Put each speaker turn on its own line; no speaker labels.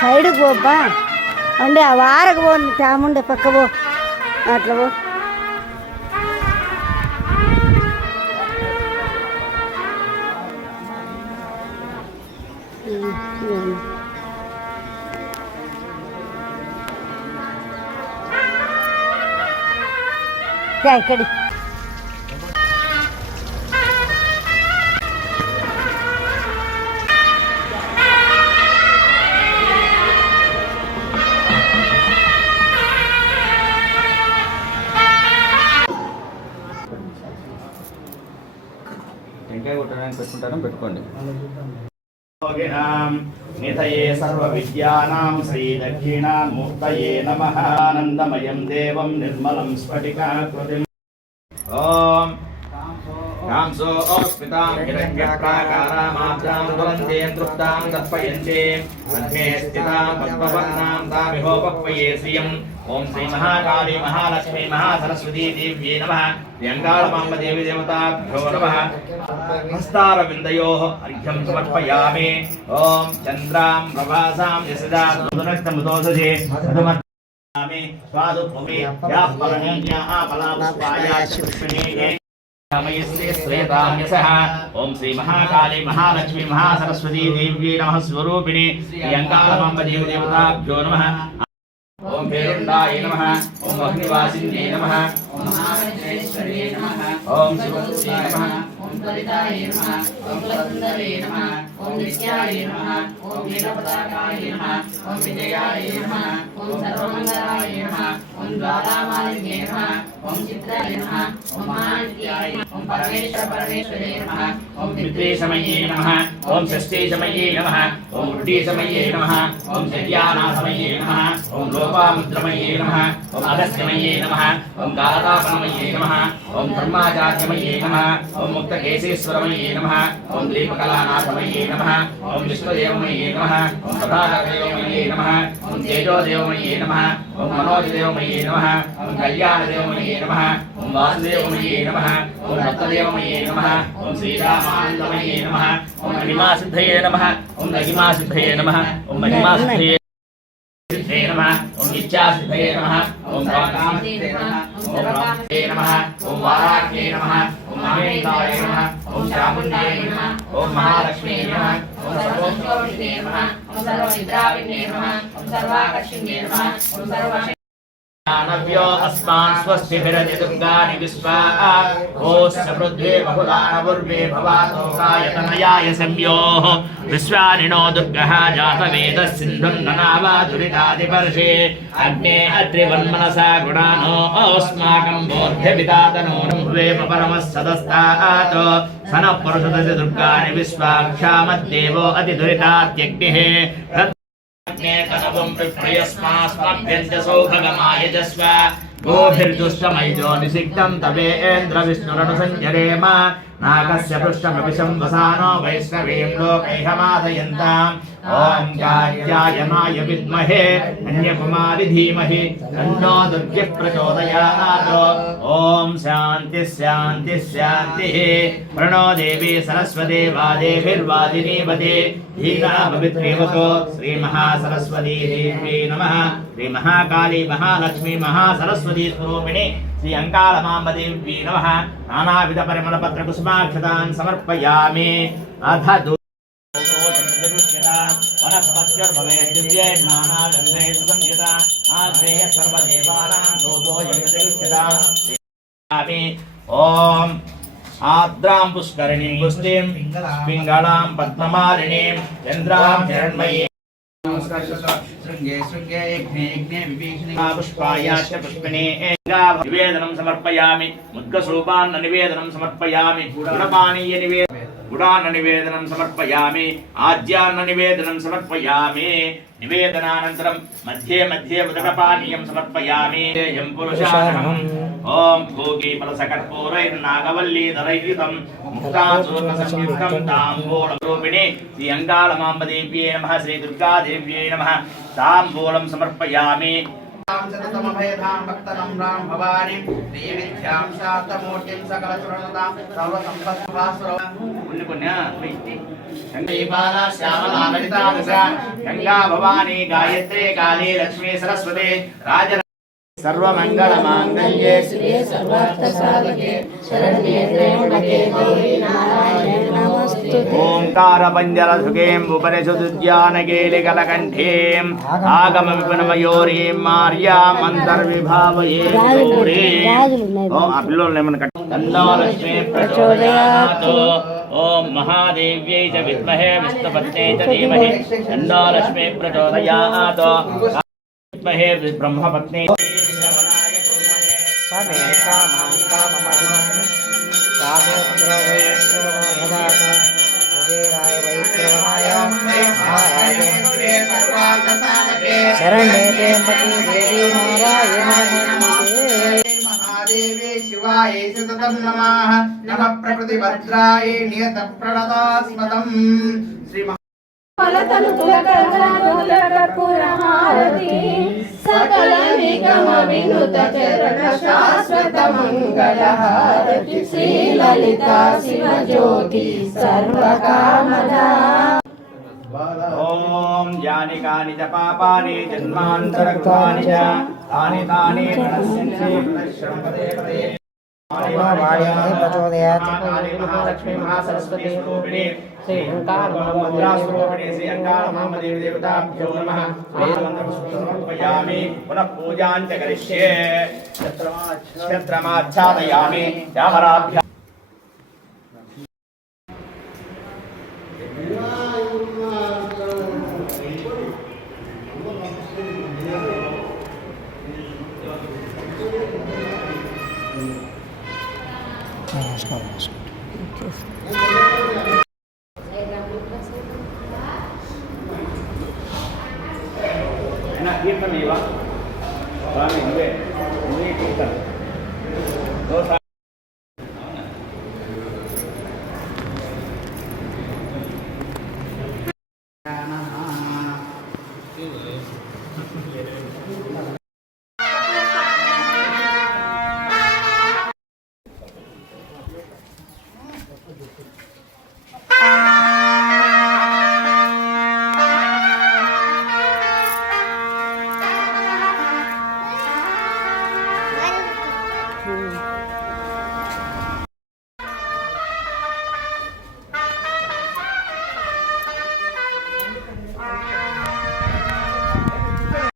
సైడ్కి పోబ్బా అంటే ఆ వారకు పో చాముండే పక్క పో. అట్లా పో. ఉమ్. ఇక్కడి
పెట్టుకుంటాను పెట్టుకోండి.
నిధయే సర్వ విద్యానాం శ్రీ దక్షిణామూర్తయే నమ. ఆనందమయం దేవం నిర్మలం స్ఫటికాకృతి. ఓం कांसो स्मितां हिरण्यप्राकारामाब्जां दुरन्ते तृप्तां तर्पयन्ते मध्ये स्थितां पद्मवर्णां तामिहोपक्वये श्रियम्। ॐ श्रीमहाकाली महालक्ष्मी महासरस्वती देव्यै नमः। व्यङ्गालपाम्बदेवीदेवताभ्यो नमः। हस्तारविन्दयोः अर्घ्यं समर्पयामि। ॐ चन्द्रां प्रभासां यशदा सुदनष्टमुदोषजे स्वादुभूमि या परणीया आपलापुष्पाया ओम श्री महाकाली महालक्ष्मी महासरस्वती देवी नम स्वरूपिणी प्रियंकालदेवताभ्यो नम ओं भेरुंडाय नम ओं अग्निवासिन्ये नम ओं शिवस्ये नम ओं परिताय नम
ओं कुलसुंदरे नम ओं नित्याय नम ओं नीलपताकाय नम ओं विजयाय नम ओं सर्वमंगलाय नम ओम द्वारामालि मे नमः ओम चित्राय नमः ओम महानित्याय ओम परमेश्वर परमेश्वरे नमः ओम मित्रे
समये नमः ओम षष्ठे समये नमः ओम वृद्धि समये नमः ओम शर्याना समये नमः ओम लोपामुद्रमये नमः ओम अगस्त्यमये नमः ओम गालापनमये नमः ओम धर्माचार्यमये नमः ओम मुक्तकेशेश्वरमये नमः ओम दीपकलानाथमये नमः ओम विश्वदेवमये नमः ओम सदाकरदेवमये नमः ओम तेजोदेवमये नमः ॐ मनोजदेवमये नमः ॐ कल्याणदेवमये नमः ॐ वासुदेवमये नमः ॐ भक्तदेवमये नमः ॐ श्रीरामानन्दमये नमः ॐ महिमासिद्धये नमः ॐ महिमासिद्धये नमः ॐ महिमासिद्धये सिद्धये नमः ॐ इच्छासिद्धये नमः ॐ भवकामसिद्धये नमः ॐ ब्रह्मसिद्धये नमः ॐ वाराह्ये नमः ॐ महेन्द्राय नमः ॐ चामुण्डाय नमः ॐ महालक्ष्मी नमः ॐ सर्वोत्तमविष्णे
నమః ఓం సర్వనిద్రావిన్యే నమः ఓం సర్వాకర్షిణ్యే నమः ఓం
दानव्यो अस्मान् स्वस्तिभिरधिदुर्गाणि विश्वा ओश्च पृथ्वी बहुलानवुर्वे भवातोसायतनयाय संयोः विश्वानिनो दुर्गः जातवेदस्सिन्धुम् ननावाधुरितादिपर्षे अग्ने अत्रिवन्मनसा गुणानो अस्माकम् बोध्यविदातनोरम्भेम परमः सदस्तात् स नः पुरुषदसि दुर्गाणि विश्वाक्षामद्देवो अतिदुरितात्यग्निः అగ్నే తనవం విప్రియస్మాస్మభ్యంజసౌ భగమాయజస్వ గోభిర్దుష్టమైజో నిషిగ్ధం విష్ణురను సంజరేమ नागस्य पृष्ठमपि संवसानो वैष्णवीं लोकैहमादयन्ताम्। ॐ जायायमाय विद्महे अन्यकुमारि धीमहि, तन्नो दुर्गः प्रचोदयात्। ॐ शान्तिः शान्तिः शान्तिः। प्रणो देवी सरस्वती वादेभिर्वादिनीवते धीरा पवित्रेवतो श्रीमहासरस्वती नमः। श्रीमहाकाली महालक्ष्मी महासरस्वती स्वरूपिणि శ్రీ అంకాళమాంబదేవ్యై నమ నానావిధ పరిమళ పత్ర కుసుమాక్షతాన్ సమర్పయామి అథ ఓం ఆద్రాం పుష్కరిణీం పుష్ణీం
పింగళాం పద్మమాలిణీం చంద్రాం చరణ్మయీ నివేదనం
సమర్పయామి ముద్గస్వరూపాన్న నివేదనం సమర్పయామి గుణపానీయ నివేదనం గుడాన్న నివేదనం సమర్పయామి ఆద్యాన్న నివేదనం సమర్పయామి నివేదనానంతరం మధ్యే మధ్యే ఉదకపానీయం సమర్పయామి యం పురుషాణం ఓం భూగీఫలసకర్పూరై నాగవల్లీధరైతం ముక్తాచూర్ణ సంయుక్తం తాంబూలరూపిణి శ్రీ అంగాళమాంబదేవ్యే నమ శ్రీ దుర్గాదేవ్యే నమ తాంబూలం సమర్పయామి
సమభయధాం భక్తనమ్రాం
గంగా భవానీ గాయత్రే కాళీ లక్ష్మీ సరస్వతి రాజ
సర్వమంగళమాంగళ్యే సర్వార్థ సాధకే శరణ్యే శ్రేణకే గౌరీ నారాయణ
ओङ्कारपञ्जलसुखेम्बुपरिशुद्यानकेलिकलकण्ठीम् आगमविपुनमयोरीं कट। लक्ष्मी प्रचोदयात्। ओम महादेव्यै च विद्महे विष्णुपत्ये च धीमहि।
तन्नो लक्ष्मी प्रचोदयात् विद्महे ब्रह्मपत्नी कामेकामाङ्काममधुमन् कामेन्द्रवैश्वमभवात् శరణ్యే త్ర్యంబకే దేవీ
మహాదేవి శివాయ సతతం నమః. నమ ప్రకృతి భద్రాయ నియత ప్రణతాస్మతం శ్రీ
సకల నిగమ వినుత చరణ శాశ్వత శ్రీ లలిత శివ జ్యోతి సర్వకామదా
యాని కాని చ పాపాని జన్మాంతరకృతాని చ తాని తాని మహాలక్ష్మి మహాసరస్వతి స్వరూపిణి శ్రీ ఓంకార స్వరూపిణి శ్రీ అంకార మహాదేవి దేవతాభ్యో నమః. సమర్పయామి పునః పూజాం చ కరిష్యే క్షత్రమాచ్ఛాదయామి. చామరాభ్య
నమస్కారం
అయినా కీర్తన ఇవా స్వామి నువ్వే నువ్వే కీర్తన